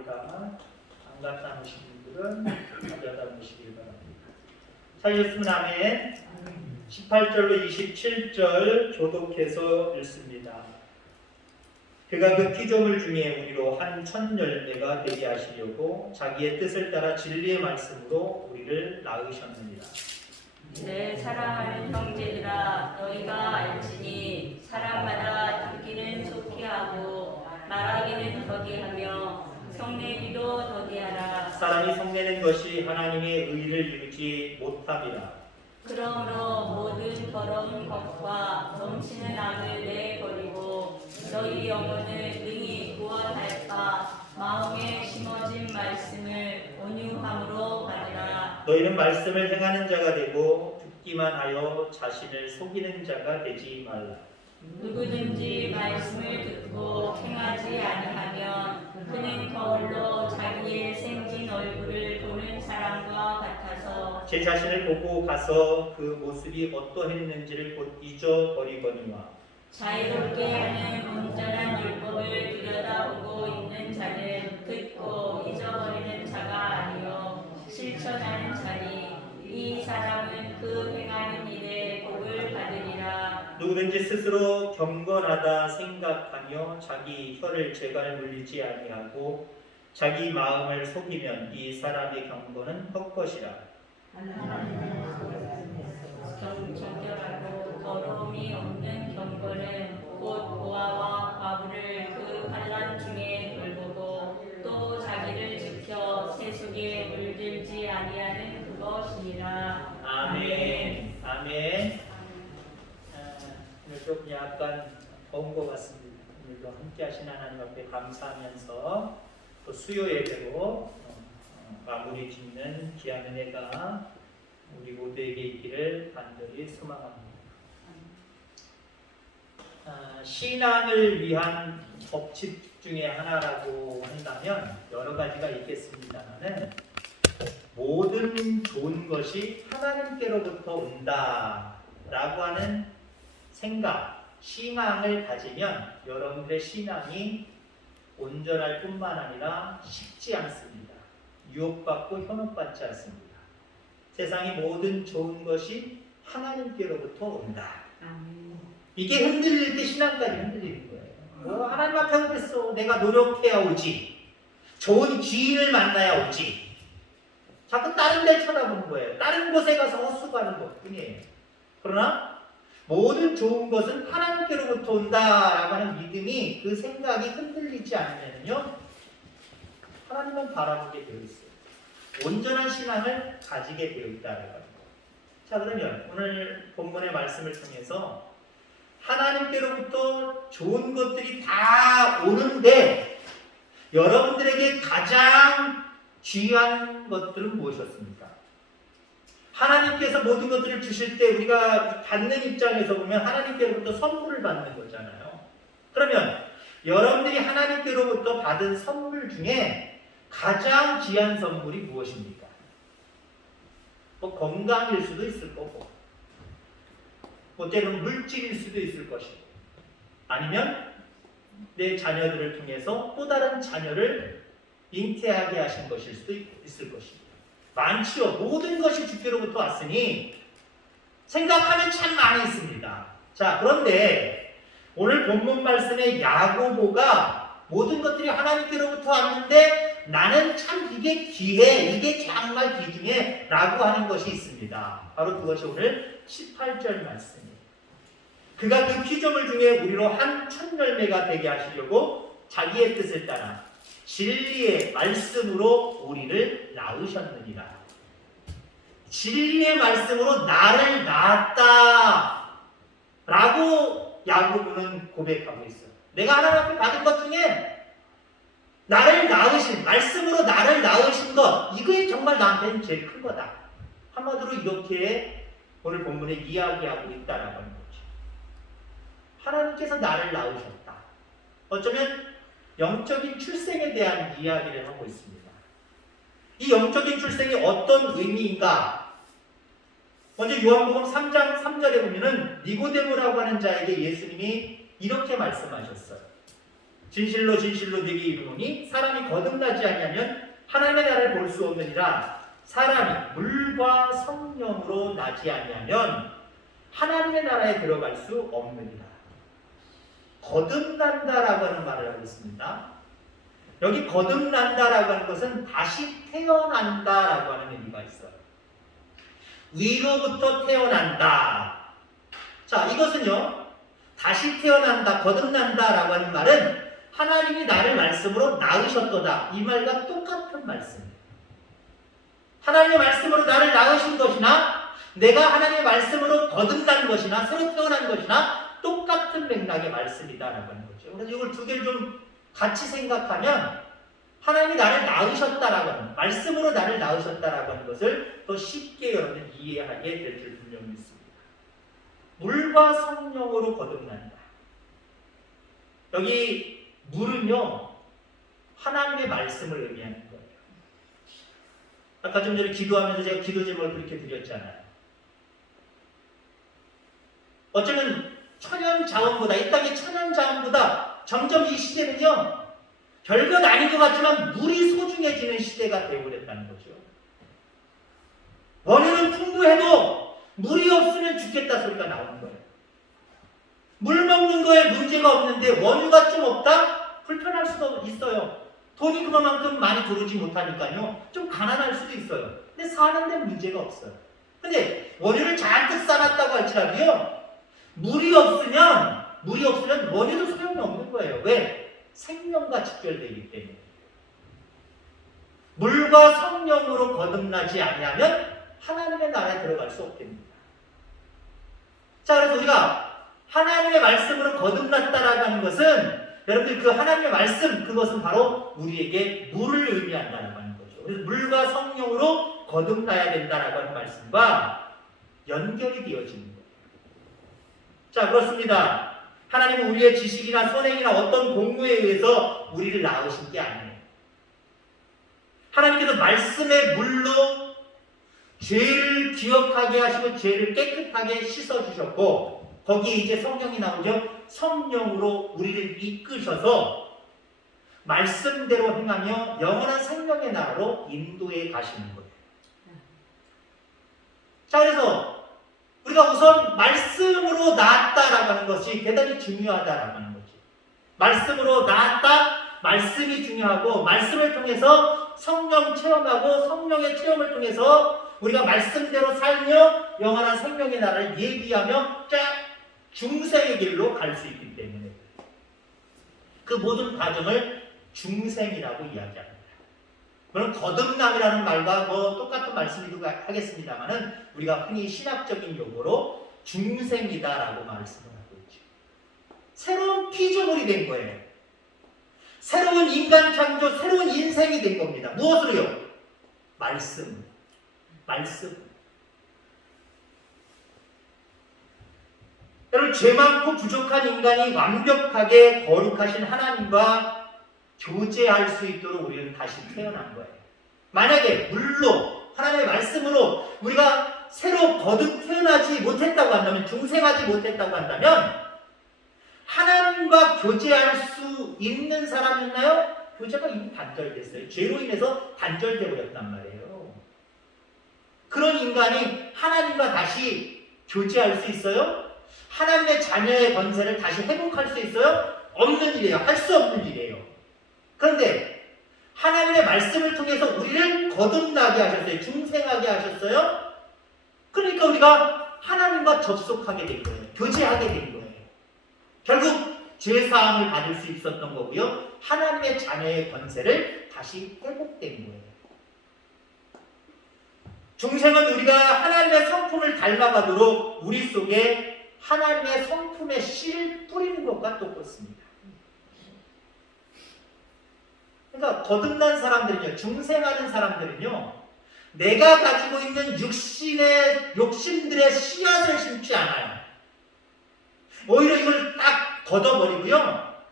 바랍니다. 안 갖다 놓으신 분들은 가져다 놓으시길 바랍니다. 찾으셨으면 아멘. 18절로 27절 교독해서 읽습니다. 그가 그 피조물 중에 우리로 한 천 열매가 되게 하시려고 자기의 뜻을 따라 진리의 말씀으로 우리를 낳으셨느니라. 내 사랑하는 형제들아, 너희가 알지니 사람마다 듣기는 좋게 하고 말하기는 더디하며 성내기도 더디하라. 사람이 성내는 것이 하나님의 의를 이루지 못함이라. 그러므로 모든 더러운 것과 넘치는 악을 내버리고 너희 영혼을 능히 구원할까 마음에 심어진 말씀을 온유함으로 받으라. 너희는 말씀을 행하는 자가 되고 듣기만 하여 자신을 속이는 자가 되지 말라. 누구든지 말씀을 듣고 행하지 아니하면 그는 거울로 자기의 생긴 얼굴을 보는 사람과 같아서 제 자신을 보고 가서 그 모습이 어떠했는지를 곧 잊어버리거니와 자유롭게 하는 온전한 율법을 들여다보고 있는 자는 듣고 잊어버리는 자가 아니요 실천하는 자니 이 사람은 그 행하는 일에 복을 받으리라. 누구든지 스스로 경건하다 생각하며 자기 혀를 재갈 물리지 아니하고 자기 마음을 속이면 이 사람의 경건은 헛것이라. 정결하고 더러움이 없는 경건은 곧 고아와 과부를 그 환난 중에 돌보고 또 자기를 지켜 세속에 물들지 아니하는 그것이니라. 아멘. 아멘. 오늘 좀 약간 더운 것 같습니다. 오늘도 함께 하신 하나님 앞에 감사하면서 또 수요 예배로 마무리 짓는 귀한 은혜가 우리 모두에게 있기를 간절히 소망합니다. 신앙을 위한 법칙 중에 하나라고 한다면 여러 가지가 있겠습니다만은 모든 좋은 것이 하나님께로부터 온다라고 하는 생각, 신앙을 가지면 여러분들의 신앙이 온전할 뿐만 아니라 식지 않습니다. 유혹받고 현혹받지 않습니다. 세상의 모든 좋은 것이 하나님께로부터 온다. 이게 흔들릴 때 신앙까지 흔들리는 거예요. 하나님 앞에 오겠어. 내가 노력해야 오지. 좋은 지인을 만나야 오지. 자꾸 다른 데 쳐다보는 거예요. 다른 곳에 가서 헛수고하는 것 뿐이에요. 그러나 모든 좋은 것은 하나님께로부터 온다라고 하는 믿음이, 그 생각이 흔들리지 않으면요 하나님만 바라보게 되어 있어요. 온전한 신앙을 가지게 되어 있다라고 합니다. 자, 그러면 오늘 본문의 말씀을 통해서 하나님께로부터 좋은 것들이 다 오는데 여러분들에게 가장 귀한 것들은 무엇이었습니까? 하나님께서 모든 것들을 주실 때 우리가 받는 입장에서 보면 하나님께로부터 선물을 받는 거잖아요. 그러면 여러분들이 하나님께로부터 받은 선물 중에 가장 귀한 선물이 무엇입니까? 뭐 건강일 수도 있을 거고, 뭐 때로는 물질일 수도 있을 것이고, 아니면 내 자녀들을 통해서 또 다른 자녀를 잉태하게 하신 것일 수도 있을 것입니다. 많지요. 모든 것이 주께로부터 왔으니 생각하면 참 많이 있습니다. 자, 그런데 오늘 본문 말씀에 야고보가 모든 것들이 하나님께로부터 왔는데 나는 참 이게 귀해, 이게 정말 귀중해 라고 하는 것이 있습니다. 바로 그것이 오늘 18절 말씀이에요. 그가 그 피조물 중에 우리로 한 천 열매가 되게 하시려고 자기의 뜻을 따라 진리의 말씀으로 우리를 낳으셨느니라. 진리의 말씀으로 나를 낳았다 라고 야고보는 고백하고 있어요. 내가 하나님 앞에 받은 것 중에 나를 낳으신, 말씀으로 나를 낳으신 것, 이게 정말 나한테는 제일 큰 거다. 한마디로 이렇게 오늘 본문에 이야기하고 있다라고 하는 거죠. 하나님께서 나를 낳으셨다. 어쩌면 영적인 출생에 대한 이야기를 하고 있습니다. 이 영적인 출생이 어떤 의미인가? 먼저 요한복음 3장 3절에 보면은 니고데모라고 하는 자에게 예수님이 이렇게 말씀하셨어요. 진실로 진실로 네게 이르노니 사람이 거듭나지 아니하면 하나님의 나라를 볼 수 없느니라. 사람이 물과 성령으로 나지 아니하면 하나님의 나라에 들어갈 수 없느니라. 거듭난다라고 하는 말을 하고 있습니다. 여기 거듭난다라고 하는 것은 다시 태어난다라고 하는 의미가 있어요. 위로부터 태어난다. 자, 이것은요, 다시 태어난다, 거듭난다라고 하는 말은 하나님이 나를 말씀으로 낳으셨도다. 이 말과 똑같은 말씀이에요. 하나님의 말씀으로 나를 낳으신 것이나 내가 하나님의 말씀으로 거듭난 것이나 새로 태어난 것이나 똑같은 맥락의 말씀이다라고 하는 거죠. 그래서 이걸 두 개를 좀 같이 생각하면 하나님이 나를 낳으셨다라고 하는, 말씀으로 나를 낳으셨다라고 하는 것을 더 쉽게 여러분들 이해하게 될 줄 분명히 있습니다. 물과 성령으로 거듭난다. 여기 물은요, 하나님의 말씀을 의미하는 거예요. 아까 좀 전에 기도하면서 제가 기도 제목을 그렇게 드렸잖아요. 어쩌면 천연 자원보다, 이 땅의 천연 자원보다 점점 이 시대는요, 별것 아닌 것 같지만 물이 소중해지는 시대가 되어버렸다는 거죠. 원유는 풍부해도 물이 없으면 죽겠다 소리가 나오는 거예요. 물 먹는 거에 문제가 없는데 원유가 좀 없다? 불편할 수도 있어요. 돈이 그만큼 많이 들어오지 못하니까요. 좀 가난할 수도 있어요. 근데 사는 데 문제가 없어요. 근데 원유를 잔뜩 쌓았다고 할지라도요, 물이 없으면 원유도 소용이 없는 거예요. 왜? 생명과 직결되기 때문에. 물과 성령으로 거듭나지 아니하면 하나님의 나라에 들어갈 수 없습니다. 자, 그래서 우리가 하나님의 말씀으로 거듭났다라고 하는 것은, 여러분들 그 하나님의 말씀, 그것은 바로 우리에게 물을 의미한다는 거죠. 그래서 물과 성령으로 거듭나야 된다라고 하는 말씀과 연결이 되어지는 거예요. 자, 그렇습니다. 하나님은 우리의 지식이나 선행이나 어떤 공로에 의해서 우리를 낳으신 게 아니에요. 하나님께서 말씀의 물로 죄를 기억하게 하시고 죄를 깨끗하게 씻어주셨고, 거기에 이제 성령이 나오죠. 성령으로 우리를 이끄셔서 말씀대로 행하며 영원한 생명의 나라로 인도해 가시는 거예요. 자, 그래서 우리가 우선 말씀으로 낳았다라고 하는 것이 대단히 중요하다라고 하는 거지. 말씀으로 낳았다, 말씀이 중요하고, 말씀을 통해서 성령 체험하고, 성령의 체험을 통해서 우리가 말씀대로 살며 영원한 생명의 나라를 예비하며 쫙 중생의 길로 갈 수 있기 때문에 그 모든 과정을 중생이라고 이야기합니다. 물론 거듭남이라는 말과 똑같은 말씀이기도 하겠습니다만은 우리가 흔히 신학적인 용어로 중생이다라고 말씀을 하고 있죠. 새로운 피조물이 된 거예요. 새로운 인간 창조, 새로운 인생이 된 겁니다. 무엇으로요? 말씀. 여러분, 죄 많고 부족한 인간이 완벽하게 거룩하신 하나님과 교제할 수 있도록 우리는 다시 태어난 거예요. 만약에 물로, 하나님의 말씀으로 우리가 새로 거듭 태어나지 못했다고 한다면, 중생하지 못했다고 한다면 하나님과 교제할 수 있는 사람이었나요? 교제가 이미 단절됐어요. 죄로 인해서 단절되어 버렸단 말이에요. 그런 인간이 하나님과 다시 교제할 수 있어요? 하나님의 자녀의 권세를 다시 회복할 수 있어요? 없는 일이에요. 할 수 없는 일이에요. 그런데 하나님의 말씀을 통해서 우리를 거듭나게 하셨어요. 중생하게 하셨어요. 그러니까 우리가 하나님과 접속하게 된 거예요. 교제하게 된 거예요. 결국 죄사함을 받을 수 있었던 거고요. 하나님의 자녀의 권세를 다시 회복된 거예요. 중생은 우리가 하나님의 성품을 닮아가도록 우리 속에 하나님의 성품의 씨를 뿌리는 것과 똑같습니다. 그러니까 거듭난 사람들은요, 중생하는 사람들은요, 내가 가지고 있는 육신의 욕심들의 씨앗을 심지 않아요. 오히려 이걸 딱 걷어버리고요,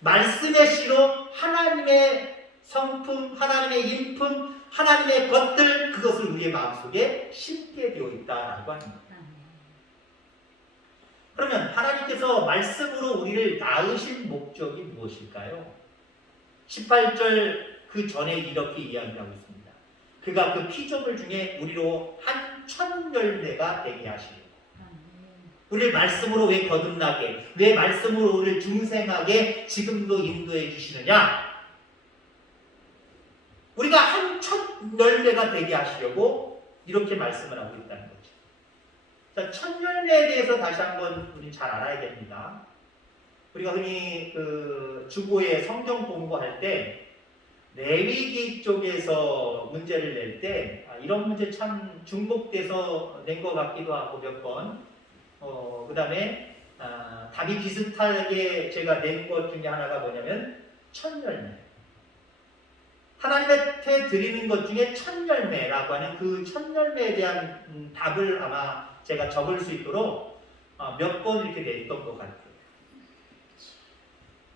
말씀의 씨로 하나님의 성품, 하나님의 인품, 하나님의 것들, 그것을 우리의 마음속에 심게 되어 있다라고 합니다. 그러면 하나님께서 말씀으로 우리를 낳으신 목적이 무엇일까요? 18절 그 전에 이렇게 이야기하고 있습니다. 그가 그 피조물 중에 우리로 한 천 열매가 되게 하시려고. 우리를 말씀으로 왜 거듭나게, 왜 말씀으로 우리를 중생하게 지금도 인도해 주시느냐? 우리가 한 천 열매가 되게 하시려고 이렇게 말씀을 하고 있다는 거죠. 자, 천 열매에 대해서 다시 한번 우리 잘 알아야 됩니다. 우리가 흔히 그 주보에 성경 공부할 때 레위기 쪽에서 문제를 낼 때 이런 문제 참 중복돼서 낸 것 같기도 하고 몇 번. 그 다음에 답이 비슷하게 제가 낸 것 중에 하나가 뭐냐면 천 열매. 하나님한테 드리는 것 중에 천 열매라고 하는 그 천 열매에 대한 답을 아마 제가 적을 수 있도록 몇 번 이렇게 냈던 것 같아요.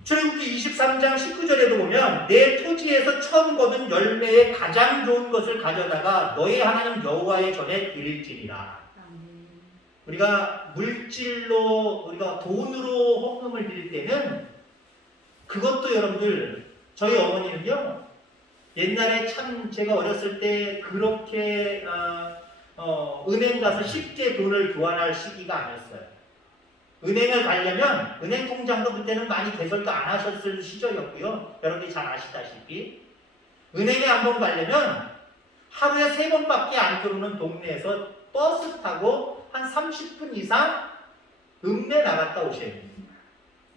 출애굽기 23장 19절에도 보면 내 토지에서 처음 거둔 열매의 가장 좋은 것을 가져다가 너의 하나님 여호와의 전에 드릴지니라. 우리가 물질로, 우리가 돈으로 헌금을 드릴 때는 그것도 여러분들, 저희 어머니는요, 옛날에 참 제가 어렸을 때 그렇게 은행 가서 쉽게 돈을 교환할 시기가 아니었어요. 은행을 가려면 은행 통장도 그때는 많이 개설도 안 하셨을 시절이었고요. 여러분들이 잘 아시다시피 은행에 한번 가려면 하루에 3번밖에 안 들어오는 동네에서 버스 타고 한 30분 이상 읍내 나갔다 오셔야 됩니다.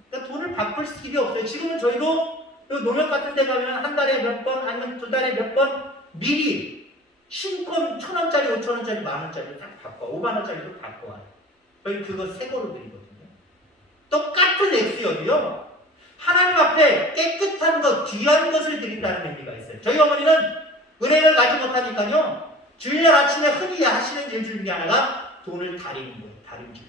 그러니까 돈을 바꿀 길이 없어요. 지금은 저희도 농협 같은 데 가면 한 달에 몇 번, 아니면 2달에 몇 번 미리 신권 1,000원짜리, 5,000원짜리, 만원짜리 다 바꿔. 5만원짜리도 바꿔와요. 저희 그거 새 거로 드리거든요. 똑같은 액수여도요, 하나님 앞에 깨끗한 것, 귀한 것을 드린다는 의미가 있어요. 저희 어머니는 은행을 가지 못하니까요, 주일날 아침에 흔히 하시는 일 중에 하나가 돈을 다리는 거예요. 다림질로.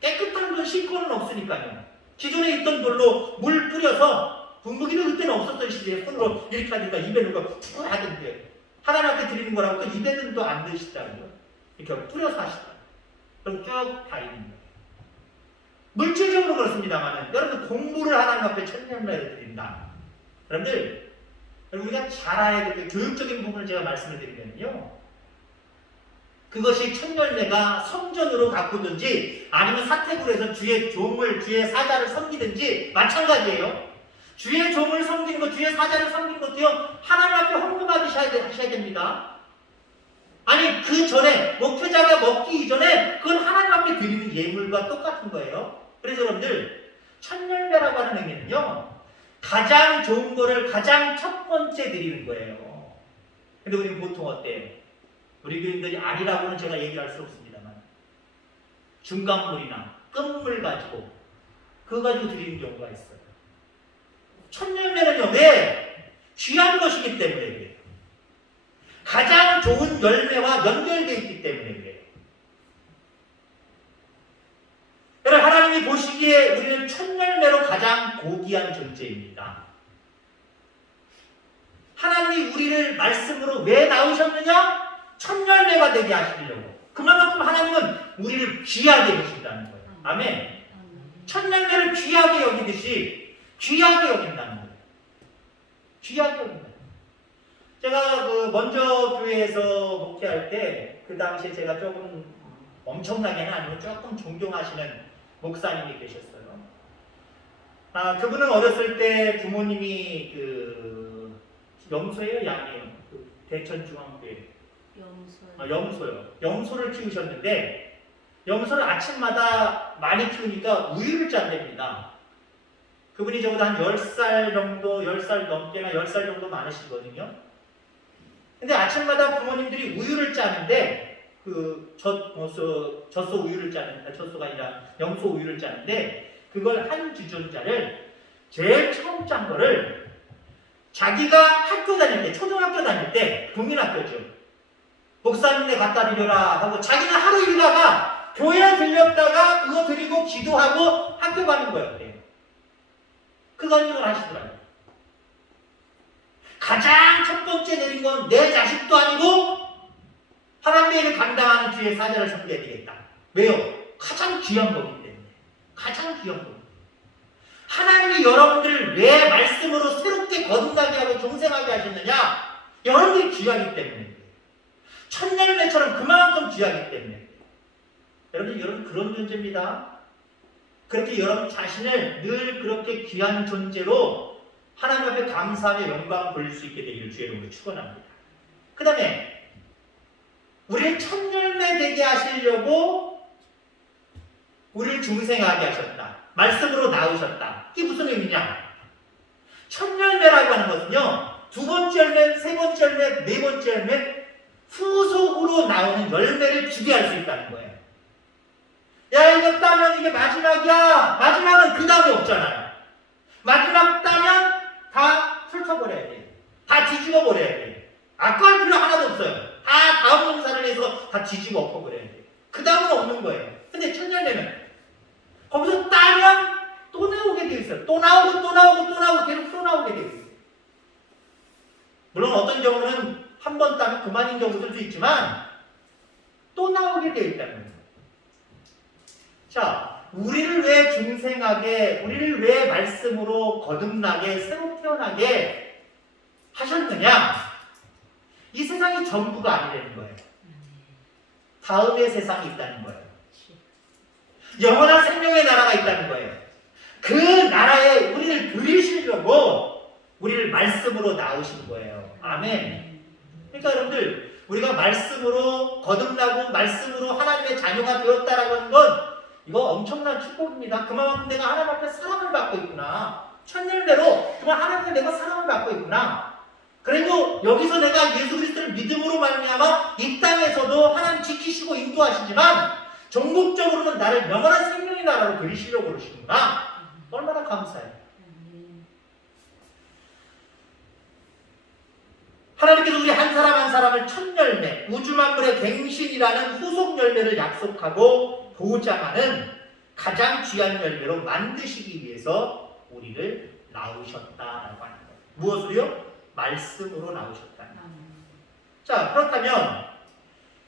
깨끗한 건 신고는 없으니까요. 기존에 있던 돌로 물 뿌려서, 분무기는 그때는 없었던 시대에 손으로 이렇게 하니까 입에 넣고 툭 하던데, 하나님 앞에 드리는 거라고 또 입에는 또 안 드시더라고요. 이렇게 뿌려서 하시더라고요. 그럼 쭉 다리는 거예요. 물질적으로 그렇습니다만 여러분 공부를 하나님 앞에 천년만에 드린다. 여러분들 우리가 잘 알아야 될 교육적인 부분을 제가 말씀을 드리면요, 그것이 천열매가 성전으로 가꾸든지 아니면 사택으로 해서 주의 종을, 주의 사자를 섬기든지 마찬가지예요. 주의 종을 섬기는 것, 주의 사자를 섬기는 것도요, 하나님 앞에 헌금하셔야 됩니다. 아니 그 전에 목회자가 먹기 이전에 그건 하나님 앞에 드리는 예물과 똑같은 거예요. 그래서 여러분들 천열매라고 하는 의미는요, 가장 좋은 거를 가장 첫 번째 드리는 거예요. 근데 우리 보통 어때요? 우리 교인들이 아니라고는 제가 얘기할 수 없습니다만 중간물이나 끝물 가지고 그거 가지고 드리는 경우가 있어요. 천열매는요, 왜? 귀한 것이기 때문에 그래요. 가장 좋은 열매와 연결되어 있기 때문에 그래요. 여러분, 하나님이 보시기에 우리는 천열매로 가장 고귀한 존재입니다. 하나님이 우리를 말씀으로 왜 낳으셨느냐? 천열매가 되게 하시려고. 그만큼 하나님은 우리를 귀하게 여기신다는 거예요. 아멘. 천열매를 귀하게 여기듯이 귀하게 여긴다는 거예요. 귀하게 여긴다. 제가 먼저 교회에서 목회할 때 그 당시에 제가 조금 엄청나게는 아니고 조금 존경하시는 목사님이 계셨어요. 그분은 어렸을 때 부모님이 염소예요, 양이에요? 대천중앙교회. 염소요. 염소를 키우셨는데 염소를 아침마다 많이 키우니까 우유를 짠답니다. 그분이 저보다 한 10살 정도, 10살 넘게나 10살 정도 많으시거든요. 근데 아침마다 부모님들이 우유를 짜는데 젖소 우유를 짜는, 젖소가 아니라 염소 우유를 짜는데 그걸 한 주전자를 제일 처음 짠 거를 자기가 학교 다닐 때, 초등학교 다닐 때, 국민학교죠, 목사님네 갖다 드려라 하고 자기는 하루 일다가 교회 들렸다가 그거 드리고 기도하고 학교 가는 거였대요. 그 간증을 하시더라고요. 가장 첫 번째 드린 건 내 자식도 아니고 하나님의 일을 감당하는 주의 사자를 섬겨야 되겠다. 왜요? 가장 귀한 거기 때문에. 가장 귀한 거. 하나님이 여러분들을 왜 말씀으로 새롭게 거듭나게 하고 중생하게 하셨느냐? 여러분들이 귀하기 때문에. 천열매처럼 그만큼 귀하기 때문에. 여러분 그런 존재입니다. 그렇게 여러분 자신을 늘 그렇게 귀한 존재로 하나님 앞에 감사하며 영광을 돌릴 수 있게 되기를 주의 이름으로 축원합니다. 그 다음에 우리를 천열매 되게 하시려고 우리를 중생하게 하셨다. 말씀으로 낳으셨다. 이게 무슨 의미냐? 천열매라고 하는 것은요, 두 번째 열매, 세 번째 열매, 네 번째 열매, 후속으로 나오는 열매를 기대할 수 있다는 거예요. 야, 이거 따면 이게 마지막이야. 마지막은 그 다음에 없잖아요. 마지막 따면 다 훑어버려야 돼. 다 뒤집어 버려야 돼. 아까울 필요 하나도 없어요. 다 다음 용사를 해서 다 뒤집어 엎어버려야 돼. 그 다음은 없는 거예요. 근데 천열매는 거기서 따면 또 나오게 돼 있어요. 또 나오고 또 나오고 또 나오고 계속 또 나오게 돼 있어요. 물론 어떤 경우는 한 번 따면 그만인 경우들도 있지만 또 나오게 되어 있다는 거예요. 자, 우리를 왜 중생하게, 우리를 왜 말씀으로 거듭나게, 새로 태어나게 하셨느냐? 이 세상이 전부가 아니라는 거예요. 다음의 세상이 있다는 거예요. 영원한 생명의 나라가 있다는 거예요. 그 나라에 우리를 들이시려고 우리를 말씀으로 낳으신 거예요. 아멘. 그러니까 여러분들, 우리가 말씀으로 거듭나고 말씀으로 하나님의 자녀가 되었다라고 하는 건 이거 엄청난 축복입니다. 그만큼 내가 하나님 앞에 사랑을 받고 있구나. 천년대로 그만 하나님께 내가 사랑을 받고 있구나. 그리고 여기서 내가 예수 그리스도를 믿음으로 말미암아 이 땅에서도 하나님 지키시고 인도하시지만 전국적으로는 나를 영원한 생명의 나라로 들이시려고 그러시구나. 얼마나 감사해요. 하나님께서 우리 한 사람 한 사람을 첫 열매, 우주 만물의 갱신이라는 후속 열매를 약속하고 보장하는 가장 귀한 열매로 만드시기 위해서 우리를 낳으셨다라고 하는 거예요. 무엇으로요? 말씀으로 낳으셨다는 거예요. 자, 그렇다면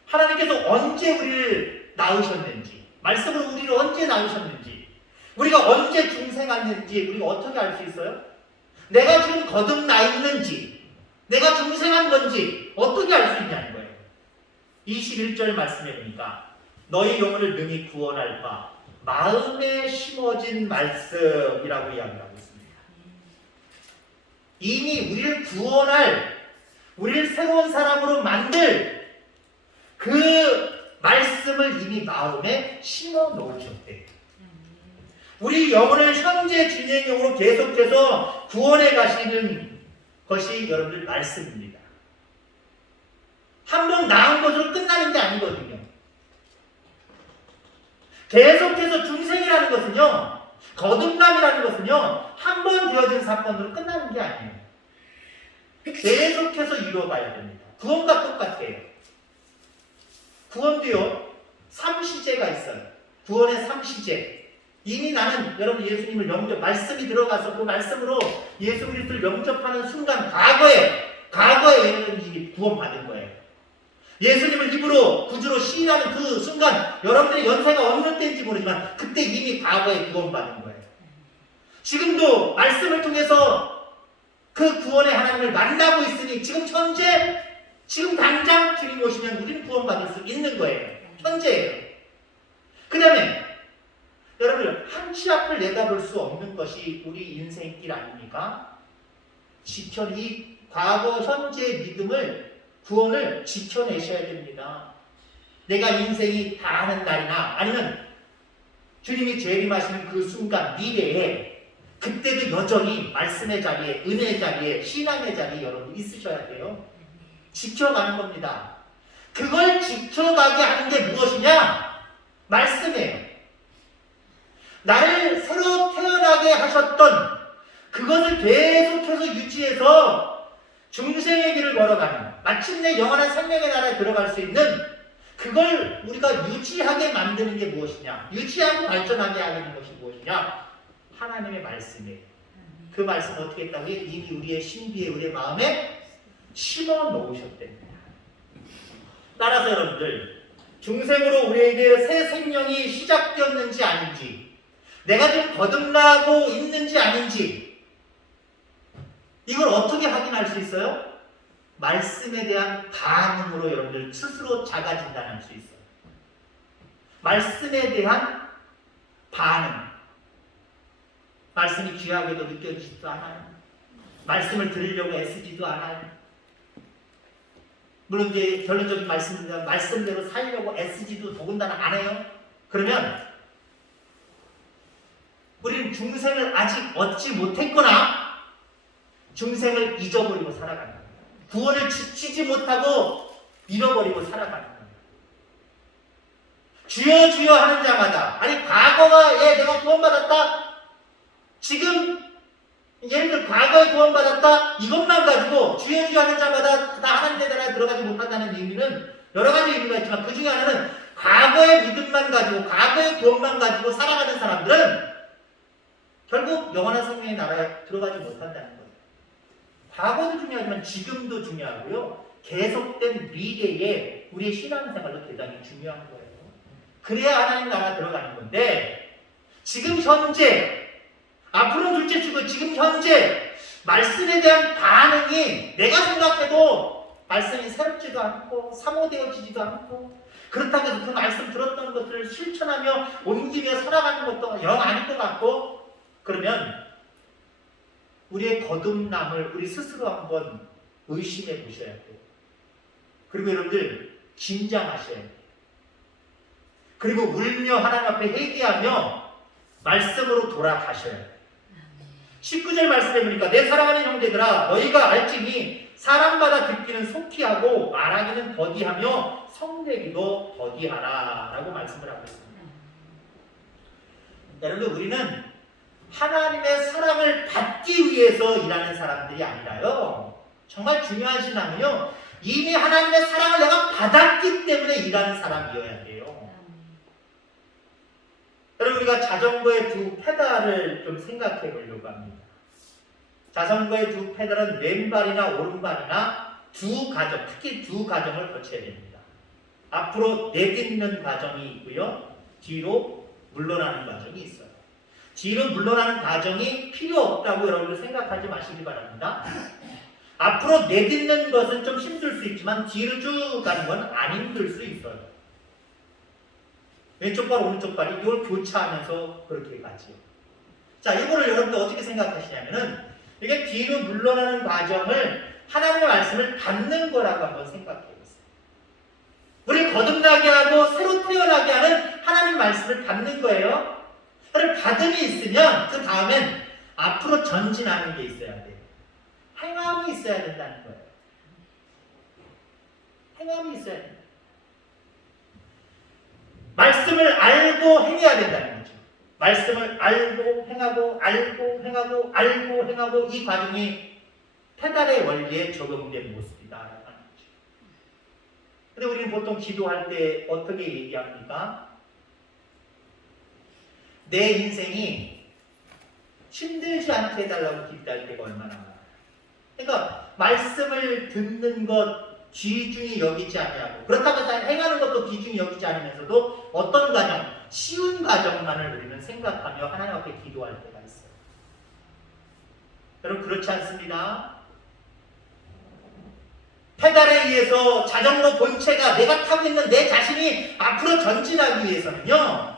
하나님께서 언제 우리를 낳으셨는지, 말씀으로 우리를 언제 낳으셨는지, 우리가 언제 중생했는지 우리가 어떻게 알 수 있어요? 내가 지금 거듭나 있는지, 내가 중생한 건지 어떻게 알 수 있냐는 거예요. 21절 말씀해 보니까 너희 영혼을 능히 구원할 바 마음에 심어진 말씀이라고 이야기하고 있습니다. 이미 우리를 구원할, 우리를 새로운 사람으로 만들 그 말씀을 이미 마음에 심어 놓으셨대요. 우리 영혼을 현재 진행형으로 계속해서 구원해 가시는 것이 여러분들 말씀입니다. 한 번 나은 것으로 끝나는 게 아니거든요. 계속해서 중생이라는 것은요, 거듭남이라는 것은요, 한 번 되어진 사건으로 끝나는 게 아니에요. 계속해서 이루어가야 됩니다. 구원과 똑같아요. 구원도요, 3시제가 있어요. 구원의 3시제. 이미 나는 여러분 예수님을 말씀이 들어가서 그 말씀으로 예수 그리스도를 영접하는 순간 과거에 여러분이 구원받은 거예요. 예수님을 입으로 구주로 시인하는 그 순간 여러분들이 연세가 어느 때인지 모르지만 그때 이미 과거에 구원받은 거예요. 지금도 말씀을 통해서 그 구원의 하나님을 만나고 있으니 지금 현재 지금 당장 주님 오시면 우리는 구원받을 수 있는 거예요. 현재예요. 그 다음에 여러분 한 치 앞을 내다볼 수 없는 것이 우리 인생길 아닙니까? 이 과거 현재의 믿음을 구원을 지켜내셔야 됩니다. 내가 인생이 다 하는 날이나 아니면 주님이 재림하시는 그 순간 미래에 그때도 여전히 말씀의 자리에, 은혜의 자리에, 신앙의 자리에 여러분 있으셔야 돼요. 지켜가는 겁니다. 그걸 지켜가게 하는 게 무엇이냐? 말씀이에요. 나를 새로 태어나게 하셨던 그것을 계속해서 유지해서 중생의 길을 걸어가는, 마침내 영원한 생명의 나라에 들어갈 수 있는 그걸 우리가 유지하게 만드는 게 무엇이냐? 유지하고 발전하게 하는 것이 무엇이냐? 하나님의 말씀이에요. 그 말씀을 어떻게 했다고요? 이미 우리의 신비에, 우리의 마음에 심어 놓으셨답니다. 따라서 여러분들, 중생으로 우리에게 새 생명이 시작되었는지 아닌지, 내가 좀 거듭나고 있는지 아닌지, 이걸 어떻게 확인할 수 있어요? 말씀에 대한 반응으로 여러분들 스스로 자가 진단할 수 있어요. 말씀에 대한 반응. 말씀이 귀하게도 느껴지지도 않아요. 말씀을 들으려고 애쓰지도 않아요. 물론 이제 결론적인 말씀입니다. 말씀대로 살려고 애쓰지도 더군다나 안 해요. 그러면 우리는 중생을 아직 얻지 못했거나 중생을 잊어버리고 살아가는 거예요. 구원을 지키지 못하고 잃어버리고 살아가는 거예요. 주여 주여 하는 자마다, 아니 과거에 내가 구원받았다, 지금 예를 들어 과거에 구원받았다, 이것만 가지고 주여 주여 하는 자마다 다 하나님의 나라에 들어가지 못한다는 의미는 여러 가지 의미가 있지만 그 중에 하나는 과거의 믿음만 가지고 과거의 구원만 가지고 살아가는 사람들은 결국 영원한 생명의 나라에 들어가지 못한다는 거예요. 과거도 중요하지만 지금도 중요하고요. 계속된 미래에 우리의 신앙생활도 대단히 중요한 거예요. 그래야 하나님 나라 들어가는 건데, 지금 현재, 앞으로는 둘째 주고 지금 현재 말씀에 대한 반응이 내가 생각해도 말씀이 새롭지도 않고 사모되어지지도 않고, 그렇다고 해서 그 말씀 들었던 것들을 실천하며 옮기며 살아가는 것도 영 아닌 것 같고, 그러면 우리의 거듭남을 우리 스스로 한번 의심해 보셔야 돼요. 그리고 여러분들 긴장하셔야 돼요. 그리고 울며 하나님 앞에 회개하며 말씀으로 돌아가셔야 돼요. 19절 말씀해 보니까 내 사랑하는 형제들아 너희가 알지니 사람마다 듣기는 속히 하고 말하기는 더디하며 성내기도 더디하라 라고 말씀을 하고 있습니다. 여러분, 우리는 하나님의 사랑을 받기 위해서 일하는 사람들이 아니라요, 정말 중요한 신앙은요, 이미 하나님의 사랑을 내가 받았기 때문에 일하는 사람이어야 돼요. 여러분, 우리가 자전거의 두 페달을 좀 생각해 보려고 합니다. 자전거의 두 페달은 왼발이나 오른발이나 두 가정, 특히 두 가정을 거쳐야 됩니다. 앞으로 내딛는 과정이 있고요, 뒤로 물러나는 과정이 있어요. 뒤로 물러나는 과정이 필요 없다고 여러분들 생각하지 마시기 바랍니다. 앞으로 내딛는 것은 좀 힘들 수 있지만 뒤로 쭉 가는 건 안 힘들 수 있어요. 왼쪽 발, 오른쪽 발이 이걸 교차하면서 그렇게 가지요. 자, 이거를 여러분들 어떻게 생각하시냐면은, 이게 뒤로 물러나는 과정을 하나님의 말씀을 받는 거라고 한번 생각해 보세요. 우리 거듭나게 하고 새로 태어나게 하는 하나님 말씀을 받는 거예요. 그럼 받음이 있으면 그 다음엔 앞으로 전진하는 게 있어야 돼요. 행함이 있어야 된다는 거예요. 행함이 있어야 돼요. 말씀을 알고 행해야 된다는 거죠. 말씀을 알고 행하고 알고 행하고 알고 행하고, 이 과정이 페달의 원리에 적용된 모습이다라는 거죠. 근데 우리는 보통 기도할 때 어떻게 얘기합니까? 내 인생이 힘들지 않게 해달라고 기도할 때가 얼마나 많아요. 그러니까 말씀을 듣는 것 귀중히 여기지 아니하고, 그렇다고 해서 행하는 것도 귀중히 여기지 않으면서도 어떤 과정, 쉬운 과정만을 우리는 생각하며 하나님 앞에 기도할 때가 있어요. 여러분, 그렇지 않습니다. 페달에 의해서 자전거 본체가, 내가 타고 있는 내 자신이 앞으로 전진하기 위해서는요,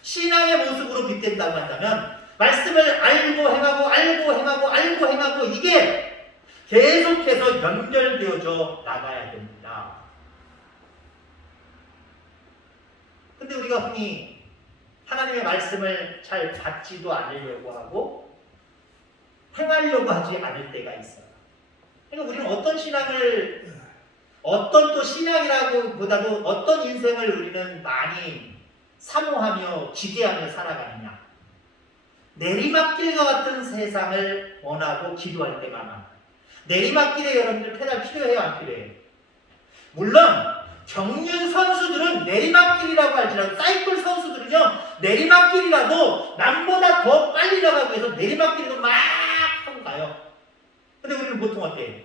신앙의 모습으로 빗댄다고 한다면 말씀을 알고 행하고 알고 행하고 알고 행하고, 이게 계속해서 연결되어져 나가야 됩니다. 근데 우리가 흔히 하나님의 말씀을 잘 받지도 않으려고 하고 행하려고 하지 않을 때가 있어요. 그러니까 우리는 어떤 신앙을, 어떤 또 신앙이라고 보다도 어떤 인생을 우리는 많이 사모하며 기대하며 살아가느냐. 내리막길과 같은 세상을 원하고 기도할 때가 많아요. 내리막길에 여러분들 페달 필요해요, 안 필요해요? 물론 경륜 선수들은 내리막길이라고 할지라도, 사이클 선수들은요, 내리막길이라도 남보다 더 빨리 나가기 위해서 내리막길에도 막 하고 가요. 근데 우리는 보통 어때요?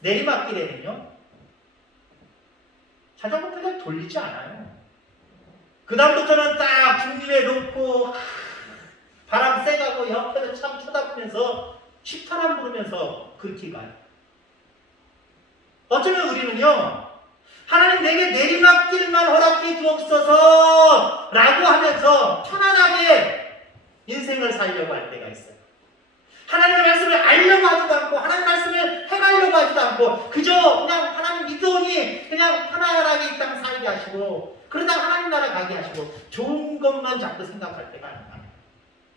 내리막길에는요, 자전거 페달 돌리지 않아요. 그 다음부터는 딱 중립에 놓고 바람 쐬가고 옆에서 참 쳐다보면서 휘파람 부르면서 그렇게 가요. 어쩌면 우리는요, 하나님 내게 내리막길만 허락해 주옵소서 라고 하면서 편안하게 인생을 살려고 할 때가 있어요. 하나님의 말씀을 알려고 하지도 않고 하나님의 말씀을 해가려고 하지도 않고 그저 그냥 하나님 믿으니 그냥 편안하게 이 땅 살게 하시고 그러다 하나님 나라 가게 하시고 좋은 것만 자꾸 생각할 때가 아니에요.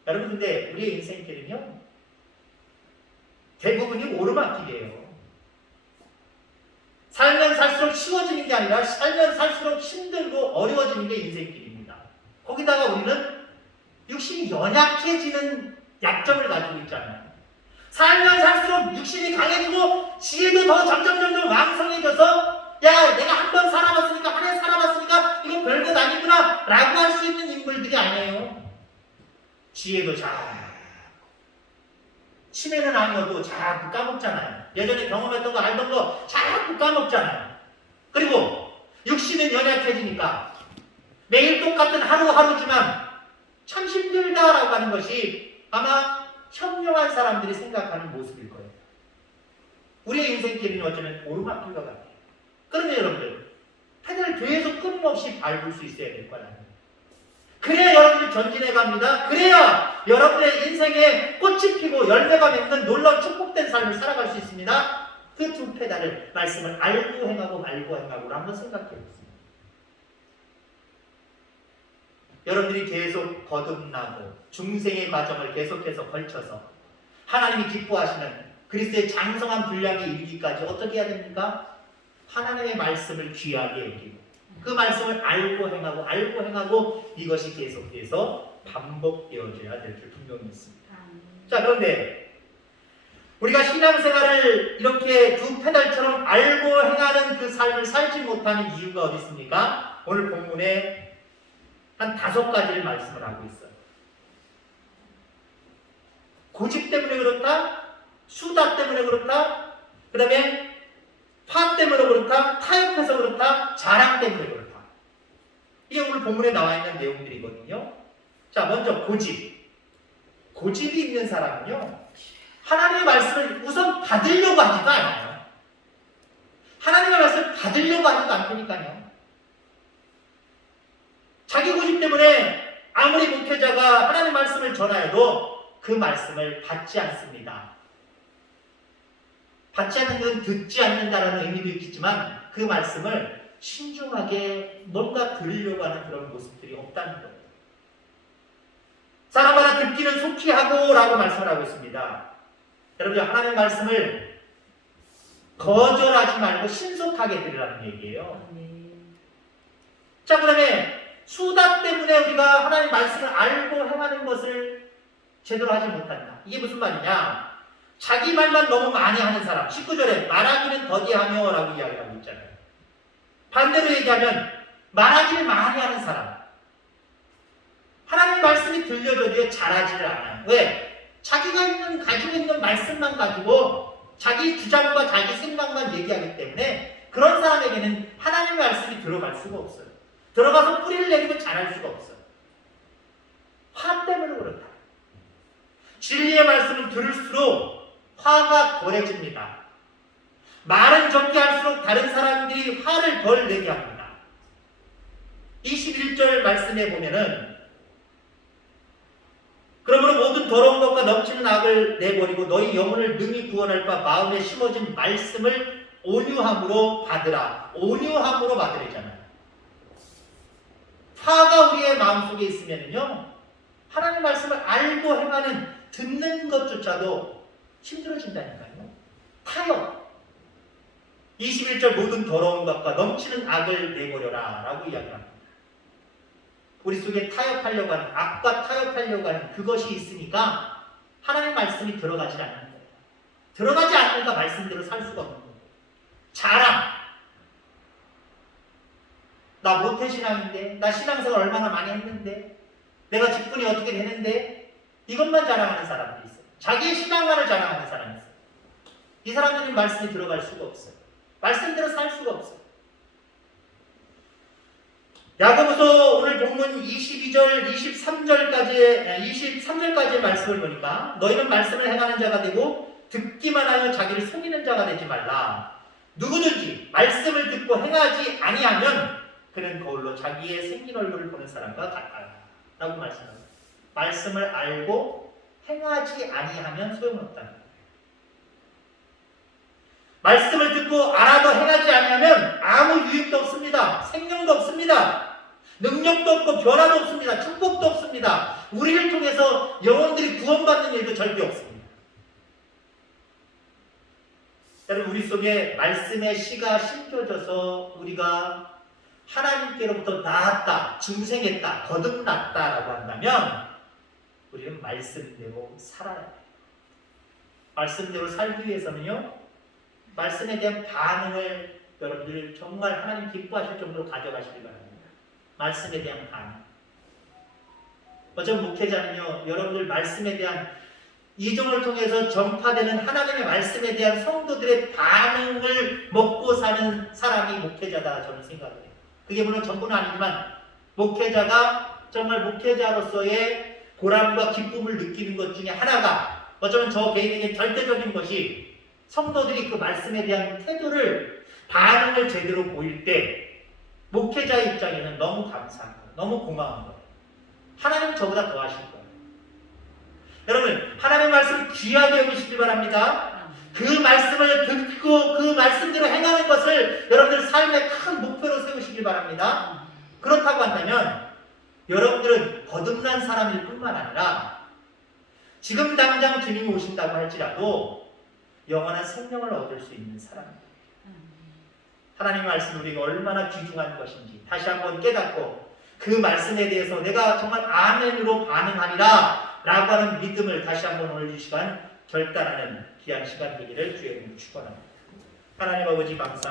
여러분 근데 우리의 인생길은요 대부분이 오르막길이에요. 살면 살수록 쉬워지는 게 아니라 살면 살수록 힘들고 어려워지는 게 인생길입니다. 거기다가 우리는 육신이 연약해지는 약점을 가지고 있잖아요. 살면 살수록 육신이 강해지고 지혜도 더 점점 왕성해져서 야 내가 한 번 살아봤으니까 한 해 살아봤으니까 이거 별것 아니구나 라고 할 수 있는 인물들이 아니에요. 지혜도 잘 치매는 아니어도 자꾸 까먹잖아요. 예전에 경험했던 거 알던 거 자꾸 까먹잖아요. 그리고 육신은 연약해지니까 매일 똑같은 하루하루지만 참 힘들다라고 하는 것이 아마 현명한 사람들이 생각하는 모습일 거예요. 우리의 인생길은 어쩌면 오르막길과 같아요. 그런데 여러분들 페달을 계속 끊임없이 밟을 수 있어야 될 거 아니에요. 그래야 여러분들이 전진해 갑니다. 그래야 여러분의 인생에 꽃이 피고 열매가 맺는 놀라운 축복된 삶을 살아갈 수 있습니다. 그 두 페달을 말씀을 알고 행하고 말고 행하고를 한번 생각해 보세요. 여러분들이 계속 거듭나고 중생의 과정을 계속해서 걸쳐서 하나님이 기뻐하시는 그리스도의 장성한 분량에 이르기까지 어떻게 해야 됩니까? 하나님의 말씀을 귀하게 여기고 그 말씀을 알고 행하고 이것이 계속해서 반복되어져야 될 줄 분명히 있습니다. 자 그런데 우리가 신앙생활을 이렇게 두 페달처럼 알고 행하는 그 삶을 살지 못하는 이유가 어디 있습니까? 오늘 본문에 한 5가지를 말씀을 하고 있어요. 고집 때문에 그렇다, 수다 때문에 그렇다, 그 다음에 화 때문에 그렇다, 타협해서 그렇다, 자랑 때문에 그렇다. 이게 오늘 본문에 나와 있는 내용들이거든요. 자, 먼저 고집. 고집이 있는 사람은요, 하나님의 말씀을 우선 받으려고 하지도 않아요. 하나님의 말씀을 받으려고 하지도 않으니까요. 자기 고집 때문에 아무리 목회자가 하나님의 말씀을 전하여도 그 말씀을 받지 않습니다. 받지 않는 건 듣지 않는다라는 의미도 있겠지만 그 말씀을 신중하게 뭔가 들으려고 하는 그런 모습들이 없다는 거예요. 사람마다 듣기는 속히 하고 라고 말씀을 하고 있습니다. 여러분 하나님의 말씀을 거절하지 말고 신속하게 들으라는 얘기예요. 자 그 다음에 수다 때문에 우리가 하나님의 말씀을 알고 행하는 것을 제대로 하지 못한다. 이게 무슨 말이냐? 자기 말만 너무 많이 하는 사람. 19절에 말하기는 더디하며 라고 이야기하고 있잖아요. 반대로 얘기하면 말하기를 많이 하는 사람. 하나님의 말씀이 들려줘도 잘하지를 않아요. 왜? 자기가 가지고 있는 말씀만 가지고 자기 주장과 자기 생각만 얘기하기 때문에 그런 사람에게는 하나님의 말씀이 들어갈 수가 없어요. 들어가서 뿌리를 내리고 잘할 수가 없어요. 화 때문에 그렇다. 진리의 말씀을 들을수록 화가 덜해집니다. 말은 적게 할수록 다른 사람들이 화를 덜 내게 합니다. 21절 말씀에 보면은 그러므로 모든 더러운 것과 넘치는 악을 내버리고 너희 영혼을 능히 구원할 바 마음에 심어진 말씀을 온유함으로 받으라. 온유함으로 받으래잖아요. 화가 우리의 마음속에 있으면요 하나님의 말씀을 알고 행하는 듣는 것조차도 힘들어진다니까요. 타협. 21절 모든 더러운 것과 넘치는 악을 내버려라 라고 이야기합니다. 우리 속에 타협하려고 하는 악과 타협하려고 하는 그것이 있으니까 하나님의 말씀이 들어가지 않는 거예요. 들어가지 않으니까 말씀대로 살 수가 없는 거예요. 자랑. 나 모태신앙인데 나 신앙생활 얼마나 많이 했는데 내가 직분이 어떻게 되는데 이것만 자랑하는 사람들이 있어요. 자기의 신앙만을 자랑하는 사람이 있어요. 이 사람들은 말씀이 들어갈 수가 없어요. 말씀대로 살 수가 없어요. 야고보서 오늘 본문 22절, 23절까지의 말씀을 보니까 너희는 말씀을 행하는 자가 되고 듣기만 하여 자기를 속이는 자가 되지 말라. 누구든지 말씀을 듣고 행하지 아니하면 그는 거울로 자기의 생긴 얼굴을 보는 사람과 같다. 라고 말씀합니다. 말씀을 알고 행하지 아니하면 소용없다. 말씀을 듣고 알아도 행하지 아니하면 아무 유익도 없습니다. 생명도 없습니다. 능력도 없고 변화도 없습니다. 축복도 없습니다. 우리를 통해서 영혼들이 구원받는 일도 절대 없습니다. 여러분, 우리 속에 말씀의 씨가 심겨져서 우리가 하나님께로부터 나았다, 중생했다, 거듭났다라고 한다면 우리는 말씀대로 살아야 돼요. 말씀대로 살기 위해서는요, 말씀에 대한 반응을 여러분들 정말 하나님 기뻐하실 정도로 가져가시기 바랍니다. 말씀에 대한 반응. 어떤 목회자는요, 여러분들 말씀에 대한 이종을 통해서 전파되는 하나님의 말씀에 대한 성도들의 반응을 먹고 사는 사람이 목회자다, 저는 생각을 해요. 그게 물론 전부는 아니지만 목회자가 정말 목회자로서의 보람과 기쁨을 느끼는 것 중에 하나가, 어쩌면 저 개인에게 절대적인 것이 성도들이 그 말씀에 대한 태도를, 반응을 제대로 보일 때 목회자의 입장에는 너무 감사한 거예요. 너무 고마운 거예요. 하나님 저보다 더 하실 거예요. 여러분, 하나님의 말씀 귀하게 여기시기 바랍니다. 그 말씀을 듣고 그 말씀대로 행하는 것을 여러분들 삶의 큰 목표로 세우시기 바랍니다. 그렇다고 한다면 여러분들은 거듭난 사람일 뿐만 아니라 지금 당장 주님이 오신다고 할지라도 영원한 생명을 얻을 수 있는 사람입니다. 하나님의 말씀이 우리가 얼마나 귀중한 것인지 다시 한번 깨닫고 그 말씀에 대해서 내가 정말 아멘으로 반응하리라 라고 하는 믿음을 다시 한번 오늘 이 시간 결단하는 귀한 시간 되기를 주의 이름으로 축원합니다. 하나님 아버지 감사합니다.